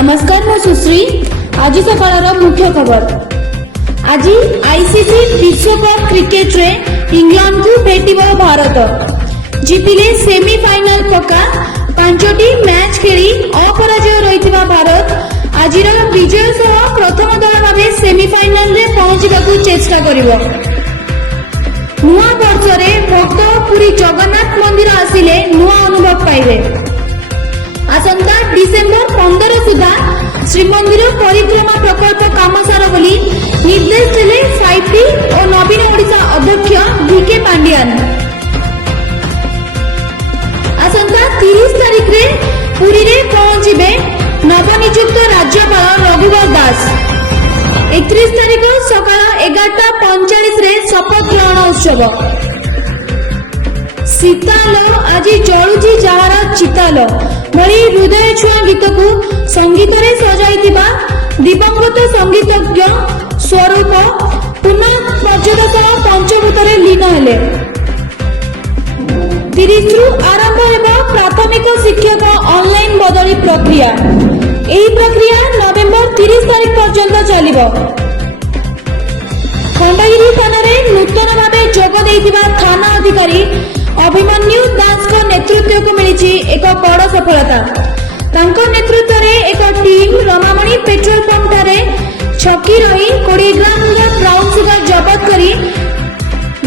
नमस्कार मु सुश्री। आज सकाळ मुख्य खबर। आज आईसीसी विश्वकप क्रिकेट रे इंग्लैंड को भेटिबो भारत। जीतिले सेमीफाइनल पक्का। पांचटी मैच खेली अपराजय रहितबा भारत आजिर विजय सह प्रथम दल भाबे सेमीफाइनल रे पहुंचबाकू चेष्टा करिवो। नुआ वर्ष रे भक्त पुरी जगन्नाथ मंदिर आसिले नुआ अनुभव पाइबे। आसंता डिसेंबर 15 सुधा श्रीमंदिर परिक्रमा प्रकल्प काम सार बोली निर्देश देले 5T और नवीन ओडिशा अध्यक्ष VK पांडियान। आसंता 30 तारीख रे पुरी रे पहुंचबे नवनियुक्त राज्यपाल रघुवर दास। 31 तारीख सकाळ 11:45 रे शपथ ग्रहण उत्सव। सीताल आज जलुची जहार चिताल भली हृदय छुआ गीत को संगीत रे सजाइतिबा दिवंगत संगीतज्ञ स्वरूप पुनः मर्यादा सह पंचभूत रे लीन हेले। 30 रु आरंभ हेबा प्राथमिक शिक्षक ऑनलाइन बदली प्रक्रिया। एही प्रक्रिया नवेम्बर 30 तारीख पर्यंत चलिबो। खंडगिरी थाना रे नूतन भावे जोग देइतिबा थाना अधिकारी अभिमन्यु दास को नेतृत्व को मिली एक बड़ सफलता। तांको नेतृत्व रे एक टीम रमामणि पेट्रोल पंप ठारे छकी रही 20 ग्राम ब्राउन सुगर जबत करी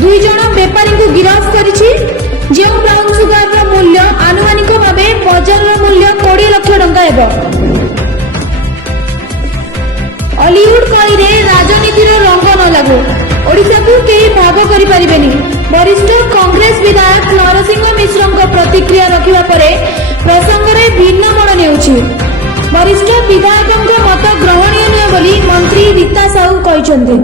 2 जण बेपारी को गिरफ्त करिछि। जे ब्राउन सुगर रो मूल्य आनुमानिक भावे बाजार रो मूल्य 20 लाख टंका हेबो। हॉलीवुड कली रे राजनीति रो रंग न लागू ओडिशा को केही भाग करि परिबेनी। वरिष्ठ कांग्रेस विधायक नरसिंह मिश्र प्रतिक्रिया रखिबा परे प्रसंग रे भिन्न मन नेउछि। वरिष्ठ विधायक मत ग्रहणीय न बोली मंत्री रीता साहू कहिसंती।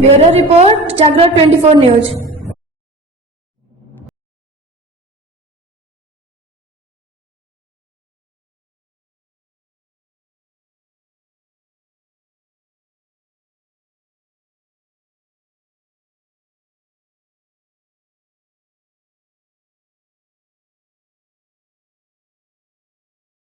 ब्यूरो रिपोर्ट जागरण 24 न्यूज।